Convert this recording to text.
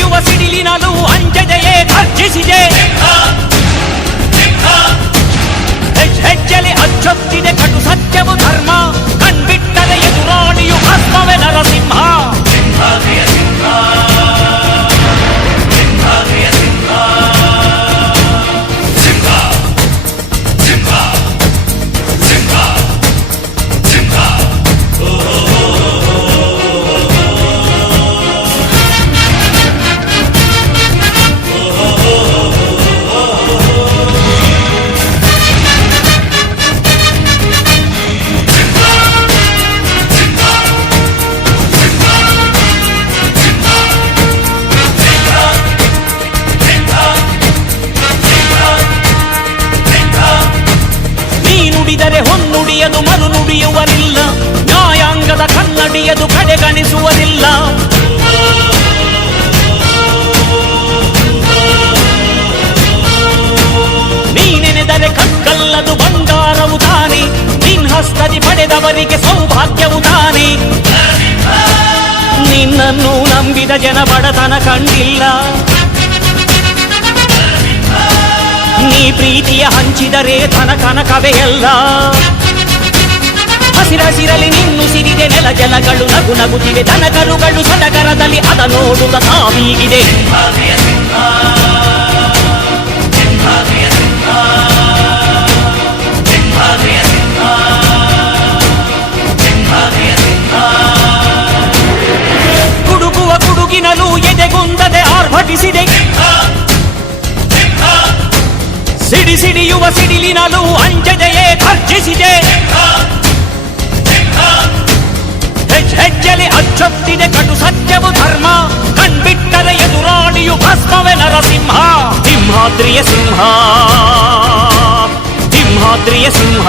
ಸಿಡಿಯುವ ಸಿಡಿಲಿನಲ್ಲೂ ಅಂಜದೆಯೇ ಗರ್ಜಿಸಿದೆ. ಹೆಜ್ಜೆಲಿ ಅಚ್ಚೊತ್ತಿದೆ ಕಟು ಸತ್ಯವು ಧರ್ಮ, ಕಣ್ಬಿಟ್ಟರೆ ಎದುರಾಳಿಯು ಭಸ್ಮವೇ ನರಸಿಂಹ. ಹೊನ್ನುಡಿಯದು ಮರು ನುಡಿಯುವರಿಲ್ಲ, ನ್ಯಾಯಾಂಗದ ಕನ್ನಡಿಯದು ಕಡೆಗಣಿಸುವುದಿಲ್ಲ. ನೀನೆನೆದರೆ ಕಕ್ಕಲ್ಲದು ಬಂಗಾರವು ತಾನೆ, ನಿನ್ ಹಸ್ತದಿ ಪಡೆದವರಿಗೆ ಸೌಭಾಗ್ಯವು ತಾನೆ. ನಿನ್ನನ್ನು ನಂಬಿದ ಜನ ಬಡತನ ಕಂಡಿಲ್ಲ, ನೀ ಪ್ರೀತಿಯ ಹಂಚಿದರೆ ಧನ ಕನಕವೇ ಎಲ್ಲ. ಹಸಿರಸಿರಲಿ ನಿನ್ನು ಸಿರಿದೆ ನೆಲ ಜಲಗಳು ನಗು ನಗುತ್ತಿವೆ, ದನಕರುಗಳು ಸಡಗರದಲ್ಲಿ ಅದ ನೋಡುತ್ತ ತಾವೀಗಿದೆ. ಗುಡುಗುವ ಗುಡುಗಿನಲ್ಲೂ ಎದೆಗುಂದದೆ ಆರ್ಭಟಿಸಿದೆ, ಸಿಡಿಯುವ ಸಿಡಿಲಿನಲ್ಲೂ ಅಂಜದೆಯೇ ಗರ್ಜಿಸಿದೆ. ಹೆಜ್ಜೆಲಿ ಅಚ್ಚೊತ್ತಿದೆ ಕಟು ಸತ್ಯವು ಧರ್ಮ, ಕಣ್ಬಿಟ್ಟರೆ ಎದುರಾಳಿಯು ಭಸ್ಮವೇ ನರಸಿಂಹ. ಸಿಂಹಾದ್ರಿಯ ಸಿಂಹ, ಸಿಂಹಾದ್ರಿಯ ಸಿಂಹ.